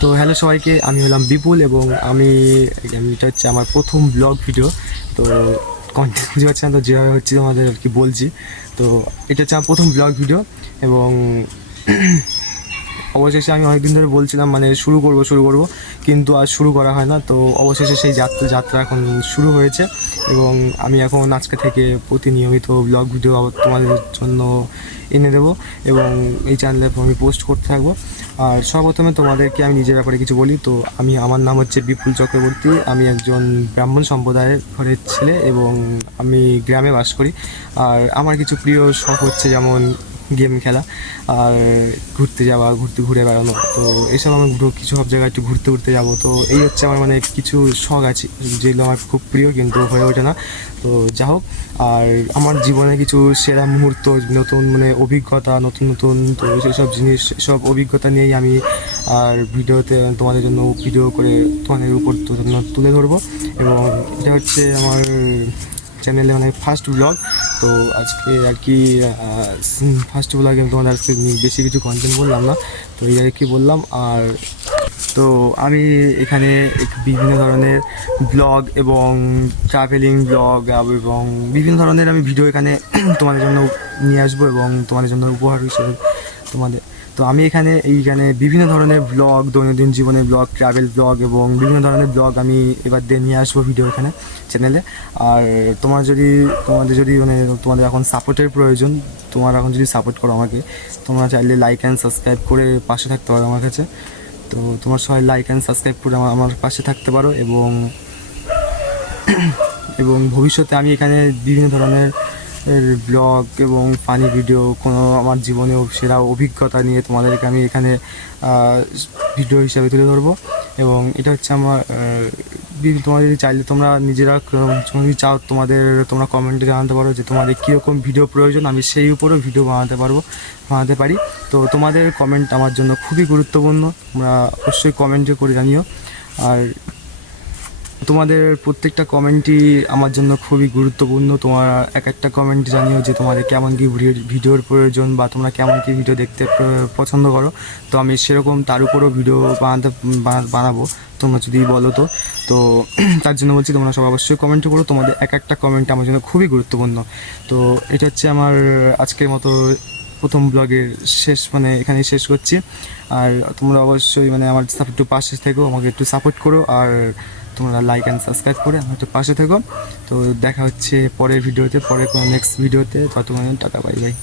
তো হ্যালো সবাইকে, আমি হলাম বিপুল এবং আমি এটা হচ্ছে আমার প্রথম ব্লগ ভিডিও তো কন্টেন্ট বুঝতে পাচ্ছি না, তো যেভাবে হচ্ছে তোমাদের আর কি বলছি। তো এটা হচ্ছে আমার প্রথম ব্লগ ভিডিও এবং অবশেষে আমি অনেকদিন ধরে বলছিলাম মানে শুরু করব শুরু করব। কিন্তু আর শুরু করা হয় না, তো অবশেষে সেই যাত্রা যাত্রা এখন শুরু হয়েছে এবং আমি এখন আজকে থেকে প্রতিনিয়মিত ব্লগ ভিডিও তোমাদের জন্য এনে দেবো এবং এই চ্যানেলে আমি পোস্ট করতে থাকব। আর সর্বপ্রথমে তোমাদেরকে আমি নিজের ব্যাপারে কিছু বলি, তো আমি, আমার নাম হচ্ছে বিপুল চক্রবর্তী। আমি একজন ব্রাহ্মণ সম্প্রদায়ের ঘরের ছেলে এবং আমি গ্রামে বাস করি। আর আমার কিছু প্রিয় শখ হচ্ছে যেমন গেম খেলা, আর ঘুরতে যাওয়া, ঘুরতে ঘুরে বেড়ানো। তো এসব আমি কিছু সব জায়গায় একটু ঘুরতে ঘুরতে যাব। তো এই হচ্ছে আমার মানে কিছু শখ আছে, যেগুলো আমার খুব প্রিয় কিন্তু হয়ে ওঠে না। তো যা হোক, আর আমার জীবনে কিছু সেরা মুহূর্ত, নতুন মানে অভিজ্ঞতা, নতুন নতুন, তো সেসব জিনিস, সব অভিজ্ঞতা নিয়েই আমি, আর ভিডিওতে তোমাদের জন্য ভিডিও করে তোমাদের উপর তুলে- তুলে ধরবো। এবং এটা হচ্ছে আমার চ্যানেলে মানে ফার্স্ট ব্লগ তো আজকে আর কি ফার্স্ট ব্লগে আমি তোমাদের আজকে বেশি কিছু কন্টেন্ট বললাম না, তো এই আর কি বললাম, আর তো আমি এখানে বিভিন্ন ধরনের ব্লগ এবং ট্রাভেলিং ব্লগ এবং বিভিন্ন ধরনের আমি ভিডিও এখানে তোমাদের জন্য নিয়ে আসব এবং তোমাদের জন্য উপহার হিসেবে তোমাদের তো আমি এখানে এইখানে বিভিন্ন ধরনের ব্লগ দৈনন্দিন জীবনের ব্লগ ট্রাভেল ব্লগ এবং বিভিন্ন ধরনের ব্লগ আমি এবার দিয়ে নিয়ে আসব ভিডিও এখানে চ্যানেলে আর তোমার যদি, তোমাদের যদি মানে তোমাদের এখন সাপোর্টের প্রয়োজন, তোমার এখন যদি সাপোর্ট করো আমাকে, তোমরা চাইলে লাইক অ্যান্ড সাবস্ক্রাইব করে পাশে থাকতে পারো আমার কাছে। তো তোমার সবাই লাইক অ্যান্ড সাবস্ক্রাইব করে আমার আমার পাশে থাকতে পারো এবং এবং ভবিষ্যতে আমি এখানে বিভিন্ন ধরনের ব্লগ এবং ফানি ভিডিও কোনো আমার জীবনেও সেরা অভিজ্ঞতা নিয়ে তোমাদেরকে আমি এখানে ভিডিও হিসাবে তুলে ধরবো। এবং এটা হচ্ছে আমার তোমরা যদি চাইলে তোমরা নিজেরা যদি চাও তোমাদের, তোমরা কমেন্টে জানাতে পারো যে তোমাদের কীরকম ভিডিও প্রয়োজন, আমি সেই উপরেও ভিডিও বানাতে পারব, বানাতে পারি। তো তোমাদের কমেন্ট আমার জন্য খুবই গুরুত্বপূর্ণ, তোমরা অবশ্যই কমেন্টে করে জানিও। আর তোমাদের প্রত্যেকটা কমেন্টই আমার জন্য খুবই গুরুত্বপূর্ণ। তোমার এক একটা কমেন্ট জানিও যে তোমাদের কেমন কি ভিডিও- ভিডিওর প্রয়োজন বা তোমরা কেমন কি ভিডিও দেখতে পছন্দ করো। তো আমি সেরকম তার উপরও ভিডিও বানাতে বানাবো, তোমরা যদি বলো তো। তো তার জন্য বলছি তোমরা সব অবশ্যই কমেন্ট করো। তোমাদের এক একটা কমেন্ট আমার জন্য খুবই গুরুত্বপূর্ণ। তো এটা হচ্ছে আমার আজকের মতো প্রথম ব্লগের শেষ মানে এখানেই শেষ করছি। আর তোমরা অবশ্যই মানে আমার একটু পাশে থেকো, আমাকে একটু সাপোর্ট করো, আর তোমরা লাইক অ্যান্ড সাবস্ক্রাইব করে আমার একটু পাশে থেকো। তো দেখা হচ্ছে পরের ভিডিওতে পরে কোনো নেক্সট ভিডিওতে ততক্ষণ টাকা বাই বাই